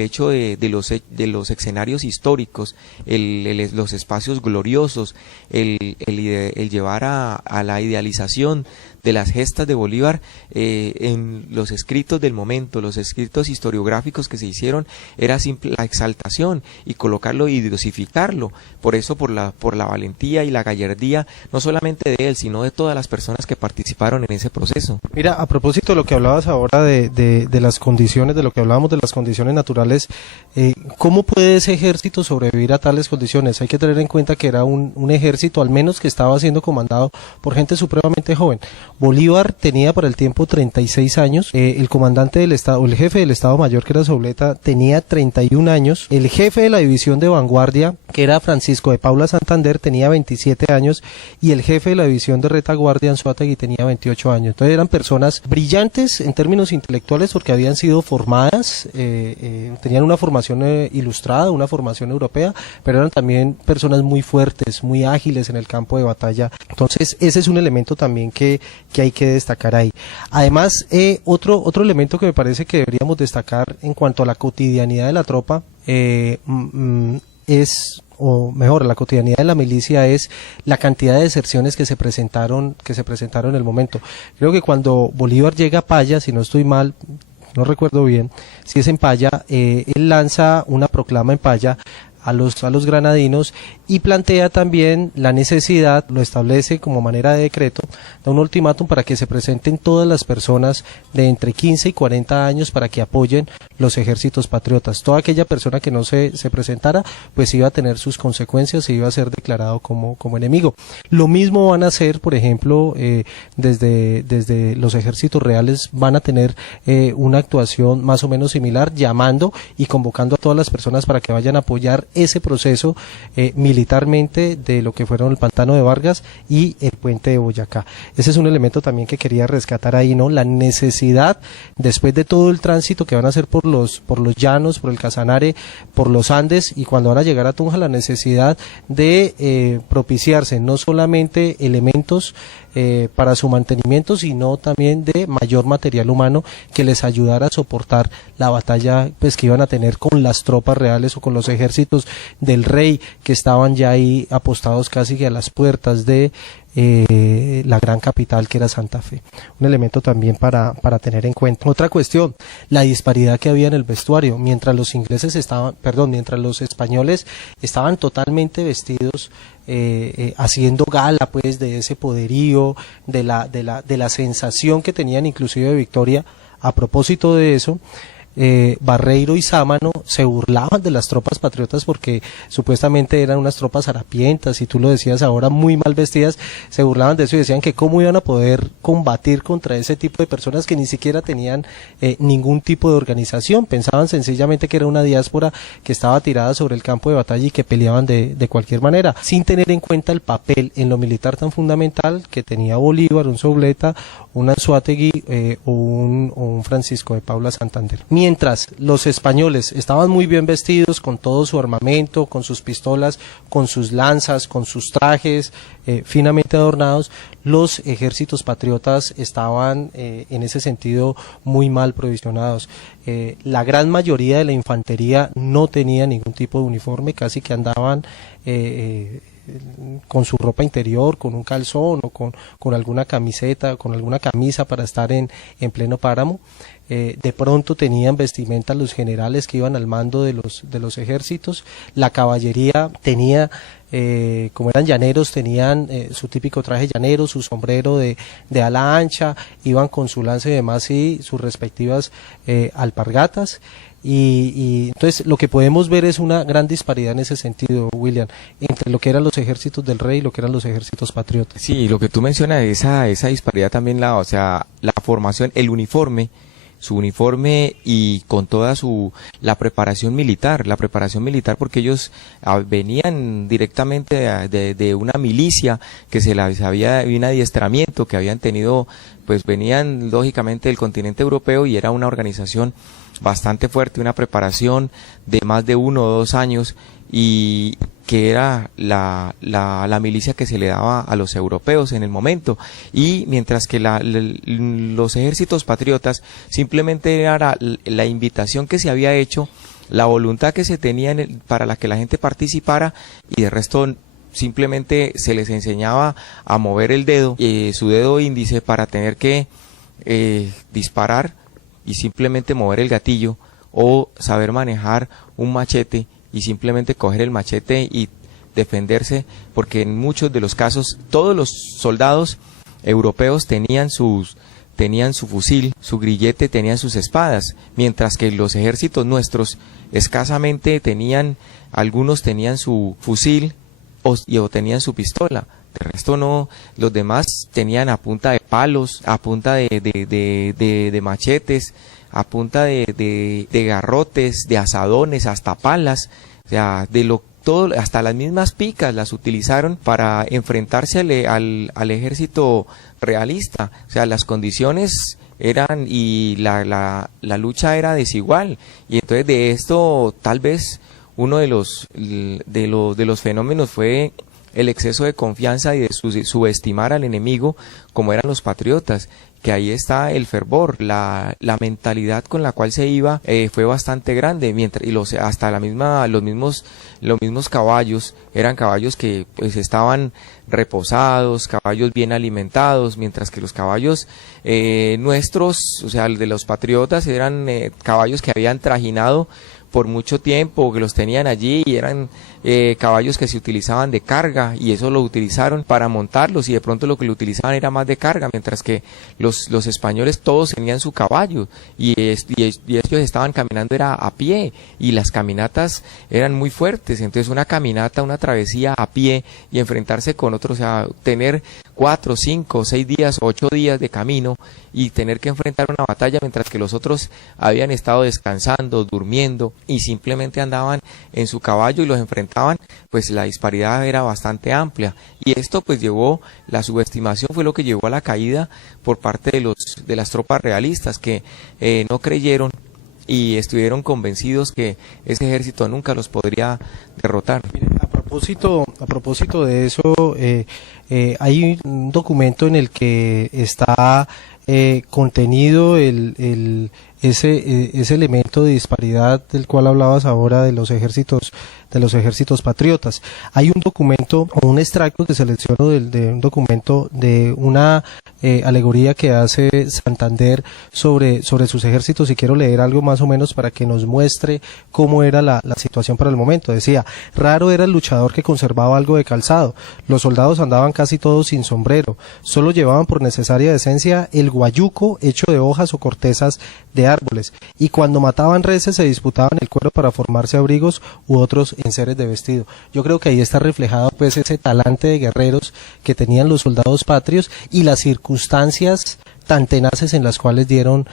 hecho de los escenarios históricos, los espacios gloriosos, el llevar a la idealización de las gestas de Bolívar en los escritos del momento, los escritos historiográficos que se hicieron, era simple la exaltación y colocarlo y dosificarlo. Por eso, por la valentía y la gallardía, no solamente de él, sino de todas las personas que participaron en ese proceso. Mira, a propósito de lo que hablabas ahora de las condiciones, de lo que hablábamos de las condiciones naturales, ¿cómo puede ese ejército sobrevivir a tales condiciones? Hay que tener en cuenta que era un ejército, al menos que estaba siendo comandado por gente supremamente joven. Bolívar tenía para el tiempo 36 años, el comandante del Estado, el jefe del Estado Mayor, que era Sobleta, tenía 31 años, el jefe de la división de vanguardia, que era Francisco de Paula Santander, tenía 27 años, y el jefe de la división de retaguardia, Anzoátegui, tenía 28 años. Entonces eran personas brillantes en términos intelectuales porque habían sido formadas, tenían una formación ilustrada, una formación europea, pero eran también personas muy fuertes, muy ágiles en el campo de batalla. Entonces ese es un elemento también que hay que destacar ahí. Además, otro elemento que me parece que deberíamos destacar en cuanto a la cotidianidad de la tropa la cotidianidad de la milicia es la cantidad de deserciones que se presentaron en el momento. Creo que cuando Bolívar llega a Paya, si no estoy mal, no recuerdo bien, si es en Paya, él lanza una proclama en Paya a los granadinos y plantea también la necesidad, lo establece como manera de decreto, da un ultimátum para que se presenten todas las personas de entre 15 y 40 años para que apoyen los ejércitos patriotas. Toda aquella persona que no se presentara, pues iba a tener sus consecuencias y iba a ser declarado como enemigo. Lo mismo van a hacer, por ejemplo, desde los ejércitos reales van a tener una actuación más o menos similar, llamando y convocando a todas las personas para que vayan a apoyar ese proceso militar militarmente de lo que fueron el Pantano de Vargas y el puente de Boyacá. Ese es un elemento también que quería rescatar ahí, ¿no? La necesidad, después de todo el tránsito que van a hacer por los llanos, por el Casanare, por los Andes, y cuando van a llegar a Tunja, la necesidad de propiciarse no solamente elementos para su mantenimiento, sino también de mayor material humano que les ayudara a soportar la batalla pues que iban a tener con las tropas reales o con los ejércitos del rey que estaban ya ahí apostados casi que a las puertas de la gran capital que era Santa Fe. Un elemento también para tener en cuenta. Otra cuestión, la disparidad que había en el vestuario. Mientras los mientras los españoles estaban totalmente vestidos haciendo gala pues de ese poderío, de la sensación que tenían inclusive de victoria. A propósito de eso, Barreiro y Sámano se burlaban de las tropas patriotas porque supuestamente eran unas tropas harapientas, y tú lo decías ahora, muy mal vestidas. Se burlaban de eso y decían que cómo iban a poder combatir contra ese tipo de personas que ni siquiera tenían ningún tipo de organización. Pensaban sencillamente que era una diáspora que estaba tirada sobre el campo de batalla y que peleaban de cualquier manera, sin tener en cuenta el papel en lo militar tan fundamental que tenía Bolívar, un Sobleta, un Anzoátegui o un Francisco de Paula Santander. Mientras los españoles estaban muy bien vestidos, con todo su armamento, con sus pistolas, con sus lanzas, con sus trajes finamente adornados, los ejércitos patriotas estaban en ese sentido muy mal provisionados. La gran mayoría de la infantería no tenía ningún tipo de uniforme, casi que andaban con su ropa interior, con un calzón o con alguna camiseta, con alguna camisa para estar en pleno páramo. De pronto tenían vestimenta los generales que iban al mando de los ejércitos. La caballería tenía, como eran llaneros, tenían su típico traje llanero, su sombrero de ala ancha, iban con su lance y demás y sus respectivas alpargatas. Y entonces lo que podemos ver es una gran disparidad en ese sentido, William, entre lo que eran los ejércitos del rey y lo que eran los ejércitos patriotas. Sí, lo que tú mencionas, esa disparidad también, la formación, el uniforme, su uniforme y con toda la preparación militar porque ellos venían directamente de una milicia que había un adiestramiento que habían tenido, pues venían lógicamente del continente europeo y era una organización bastante fuerte, una preparación de más de 1 o 2 años, y que era la milicia que se le daba a los europeos en el momento. Y mientras que los ejércitos patriotas simplemente era la invitación que se había hecho, la voluntad que se tenía para la que la gente participara, y de resto simplemente se les enseñaba a mover el dedo, su dedo índice, para tener que disparar y simplemente mover el gatillo, o saber manejar un machete y simplemente coger el machete y defenderse, porque en muchos de los casos todos los soldados europeos tenían su fusil, su grillete, tenían sus espadas, mientras que los ejércitos nuestros escasamente algunos tenían su fusil o tenían su pistola. De resto no, los demás tenían a punta de palos, a punta de machetes, a punta de garrotes, de azadones, hasta palas, o sea, todo, hasta las mismas picas las utilizaron para enfrentarse al ejército realista. O sea, las condiciones eran, y la lucha era desigual, y entonces de esto tal vez uno de los fenómenos fue el exceso de confianza y de subestimar al enemigo, como eran los patriotas, que ahí está el fervor, la mentalidad con la cual se iba fue bastante grande, hasta los mismos caballos eran caballos que pues estaban reposados, caballos bien alimentados, mientras que los caballos nuestros, o sea, el de los patriotas, eran caballos que habían trajinado por mucho tiempo, que los tenían allí, y eran caballos que se utilizaban de carga, y eso lo utilizaron para montarlos, y de pronto lo que lo utilizaban era más de carga, mientras que los españoles todos tenían su caballo, y ellos estaban caminando era a pie, y las caminatas eran muy fuertes. Entonces una travesía a pie y enfrentarse con otros, o sea, tener 4, 5, 6 días, 8 días de camino y tener que enfrentar una batalla mientras que los otros habían estado descansando, durmiendo, y simplemente andaban en su caballo y los enfrentaban, pues la disparidad era bastante amplia. Y esto pues la subestimación fue lo que llevó a la caída por parte de las tropas realistas que no creyeron y estuvieron convencidos que ese ejército nunca los podría derrotar. A propósito de eso, hay un documento en el que está contenido ese elemento de disparidad del cual hablabas ahora de los ejércitos patriotas. Hay un documento o un extracto que selecciono de un documento de una alegoría que hace Santander sobre sus ejércitos, y quiero leer algo más o menos para que nos muestre cómo era la situación para el momento. Decía: raro era el luchador que conservaba algo de calzado, los soldados andaban casi todos sin sombrero, solo llevaban por necesaria decencia el guayuco hecho de hojas o cortezas de árboles, y cuando mataban reses se disputaban el cuero para formarse abrigos u otros enseres de vestido. Yo creo que ahí está reflejado pues ese talante de guerreros que tenían los soldados patrios y las circunstancias tan tenaces en las cuales dieron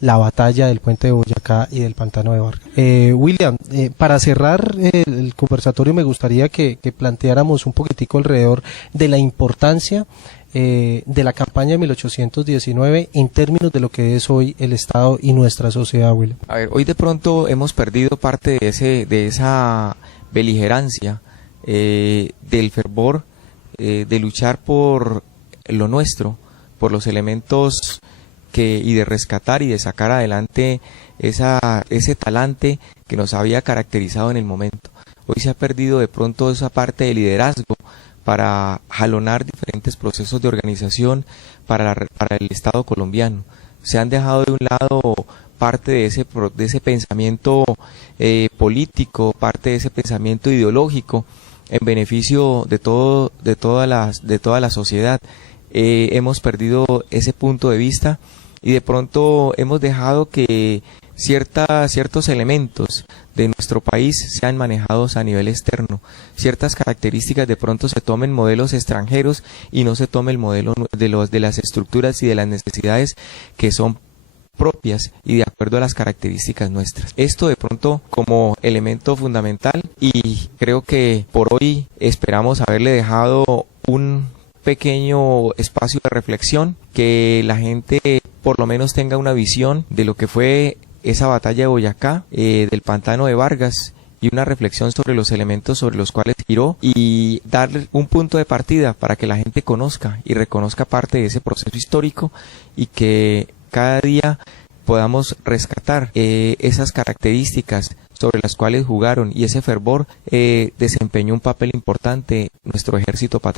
la batalla del puente de Boyacá y del pantano de Vargas. William, para cerrar el conversatorio me gustaría que planteáramos un poquitico alrededor de la importancia de la campaña de 1819 en términos de lo que es hoy el Estado y nuestra sociedad, William. A ver, hoy de pronto hemos perdido parte de esa beligerancia, del fervor, de luchar por lo nuestro, por los elementos y de rescatar y de sacar adelante ese talante que nos había caracterizado en el momento. Hoy se ha perdido de pronto esa parte de liderazgo para jalonar diferentes procesos de organización para el Estado colombiano. Se han dejado de un lado parte de ese pensamiento político, parte de ese pensamiento ideológico en beneficio de toda la sociedad. Hemos perdido ese punto de vista y de pronto hemos dejado que ciertos elementos de nuestro país sean manejados a nivel externo. Ciertas características de pronto se tomen modelos extranjeros y no se tome el modelo de las estructuras y de las necesidades que son propias y de acuerdo a las características nuestras. Esto de pronto como elemento fundamental, y creo que por hoy esperamos haberle dejado un pequeño espacio de reflexión, que la gente por lo menos tenga una visión de lo que fue esa batalla de Boyacá, del pantano de Vargas, y una reflexión sobre los elementos sobre los cuales giró, y darle un punto de partida para que la gente conozca y reconozca parte de ese proceso histórico, y que cada día podamos rescatar esas características sobre las cuales jugaron y ese fervor desempeñó un papel importante nuestro ejército patriota.